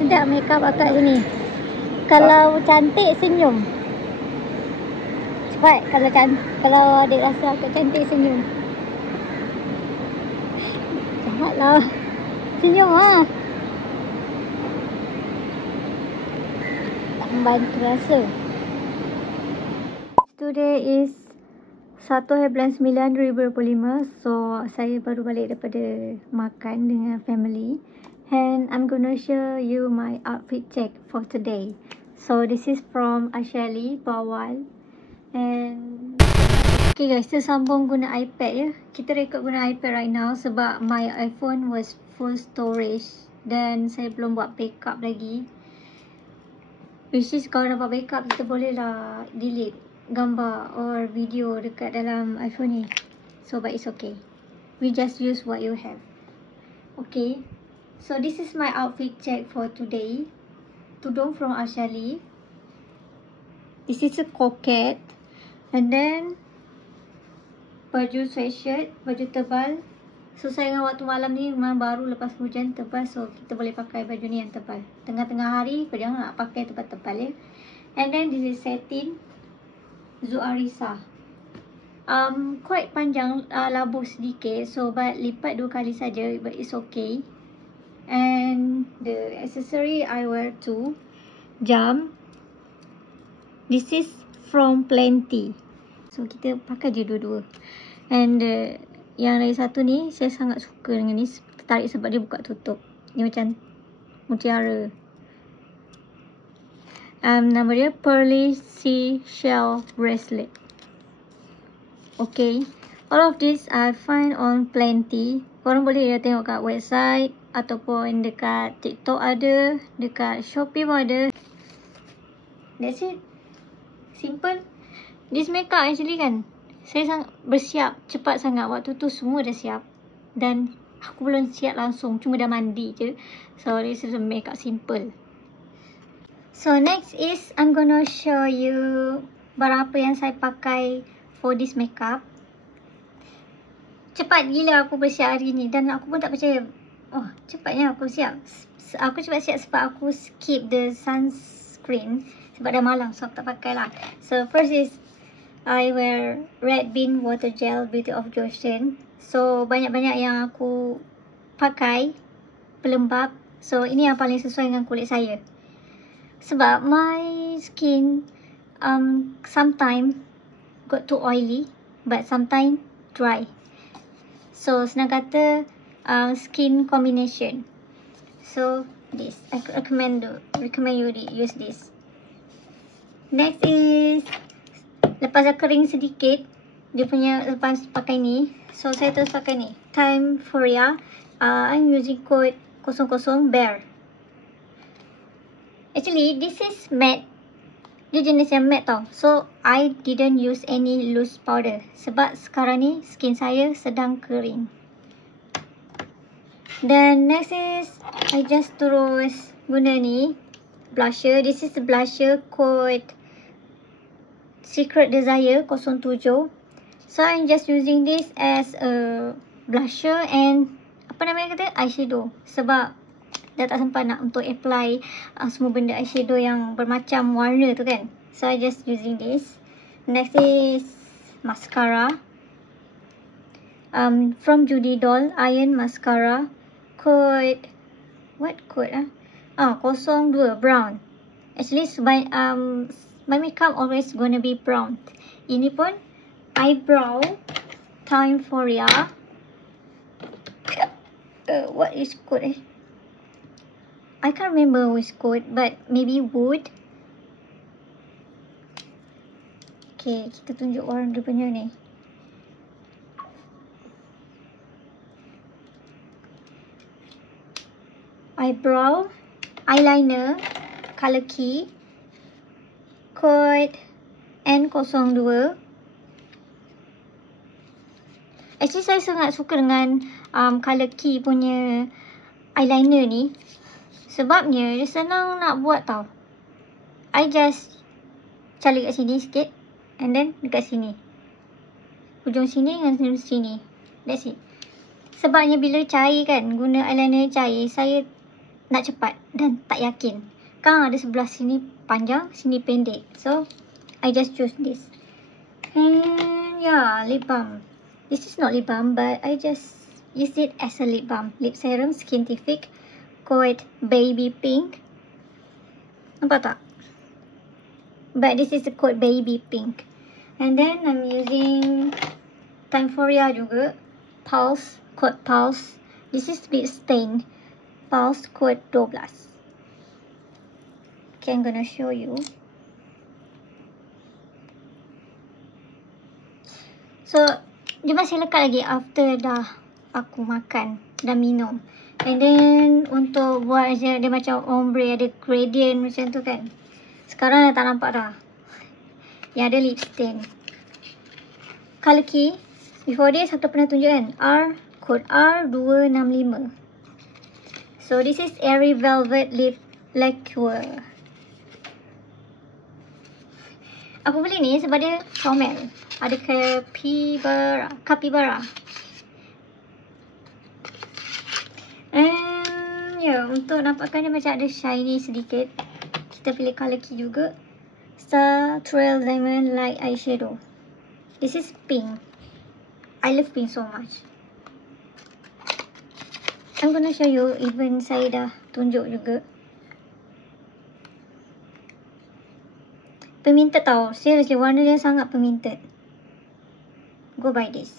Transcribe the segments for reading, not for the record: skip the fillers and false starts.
Sedap makeup akak sini. Kalau cantik senyum. Cepat kalau adik rasa akak cantik senyum. Cepatlah. Senyum lah. Tak membantu rasa. Today is 1/9/2025. So saya baru balik daripada makan dengan family. And I'm gonna show you my outfit check for today. So this is from Ashali Bawal. And okay guys, kita sambung guna iPad ya. Kita record guna iPad right now sebab my iPhone was full storage. Dan saya belum buat backup lagi. Which is kalau nak buat backup, kita boleh lah delete gambar or video dekat dalam iPhone ni. So but it's okay. We just use what you have. Okay. So this is my outfit check for today. Tudung from Ashali. This is a coquette. And then baju sweatshirt, baju tebal. Susah dengan waktu malam ni, memang baru lepas hujan tebal. So kita boleh pakai baju ni yang tebal. Tengah-tengah hari kau jangan nak pakai tebal-tebal ya. And then this is satin Zuarisa. Quite panjang, labuh sedikit. So but lipat 2 kali saja, but it's okay. And the accessory I wear too. Jam. This is from Plenty. So kita pakai je dua-dua. And yang lagi satu ni, saya sangat suka dengan ni. Tertarik sebab dia buka tutup. Dia macam mutiara. Nama dia Pearly Seashell Bracelet. Okay. All of this I find on Plenty. Korang boleh tengok kat website ataupun dekat TikTok ada, dekat Shopee pun ada. That's it. Simple. This makeup actually kan, saya sangat bersiap cepat sangat. Waktu tu semua dah siap. Dan aku belum siap langsung, cuma dah mandi je. So this is a makeup simple. So next is I'm gonna show you barang apa yang saya pakai for this makeup. Cepat gila aku bersiap hari ni dan aku pun tak percaya. Oh, cepatnya aku siap. Aku cepat siap sebab aku skip the sunscreen sebab dah malam, so aku tak pakai lah. So first is I wear Red Bean Water Gel Beauty of Joseon. So banyak-banyak yang aku pakai pelembab. So ini yang paling sesuai dengan kulit saya. Sebab my skin sometimes got too oily but sometimes dry. So senang kata skin combination. So this I recommend you use this. Next is lepas dah kering sedikit dia punya, lepas pakai ni, so saya terus pakai ni Time Foria. I'm using code 00 bear. Actually this is matte. Dia jenis yang matte tau. So I didn't use any loose powder sebab sekarang ni skin saya sedang kering. Then next is I just terus guna ni blusher. This is the blusher code Secret Desire 07. So I'm just using this as a blusher and apa namanya kata, eyeshadow. Sebab dah tak sempat nak untuk apply semua benda eyeshadow yang bermacam warna tu kan. So I just using this. Next is mascara. From Judy Doll Iron Mascara. Code, what code 02 brown. Actually my makeup always gonna be brown. Ini pun eyebrow Time Foria. What is code I can't remember which code, but maybe wood. Okay, kita tunjuk orang dia punya ni. Eyebrow, eyeliner, color key, code N02. Actually saya sangat suka dengan color key punya eyeliner ni. Sebabnya dia senang nak buat tau. I just cari kat sini sikit. And then dekat sini. Hujung sini dengan sini. That's it. Sebabnya bila cair kan, guna eyeliner cair, saya nak cepat dan tak yakin. Kan ada sebelah sini panjang, sini pendek. So, I just choose this. And yeah, lip balm. This is not lip balm, but I just use it as a lip balm. Lip serum Skintific called Baby Pink. Nampak tak? But this is the code Baby Pink. And then I'm using Timeforia juga. Pulse, code Pulse. This is Split Stain. Pulse code 12. Okay, I'm gonna show you. So, dia masih lekat lagi after dah aku makan dan minum. And then untuk buat je dia macam ombre, ada gradient macam tu kan. Sekarang dah tak nampak dah. Yang ada lip stain. Color key. Before this aku pernah tunjuk kan. Code R265. So this is Airy Velvet Lip Lacquer. Aku beli ni sebab dia comel. Ada capybara. And yeah, untuk nampakkan dia macam ada shiny sedikit. Kita pilih color key juga. Star Trail Diamond Light Eyeshadow. This is pink. I love pink so much. I'm gonna show you, even saya dah tunjuk juga. Peminted tau. Seriously, warna dia sangat peminted. Go buy this.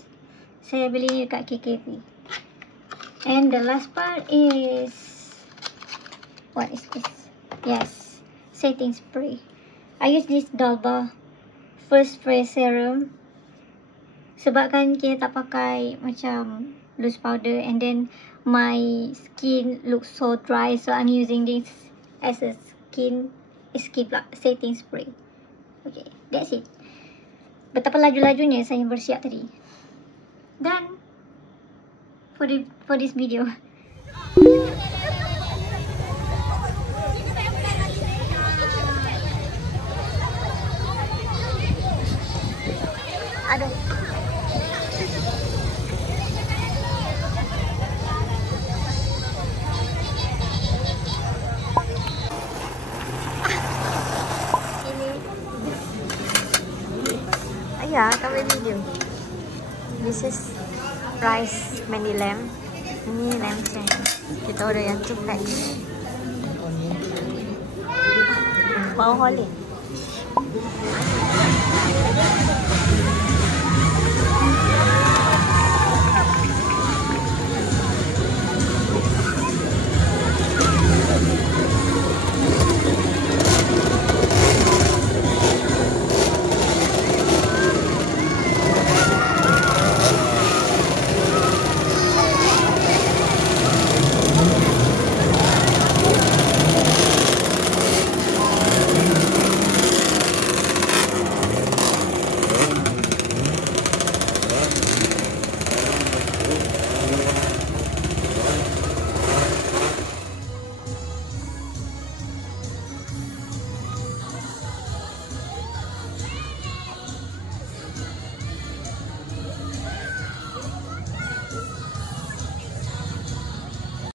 Saya beli dekat KKP. And the last part is... What is this? Yes. Setting spray. I use this Dalba First Spray Serum. Sebab kan kita tak pakai macam loose powder. And then my skin looks so dry. So I'm using this as a skin setting spray. Okay, that's it. Betapa laju-lajunya saya bersiap tadi. Done for this video. Aduh. Ya, kami video. This is rice mani lamb. Ini lamb shank. Kita order yang 2 pack. Bawang holik.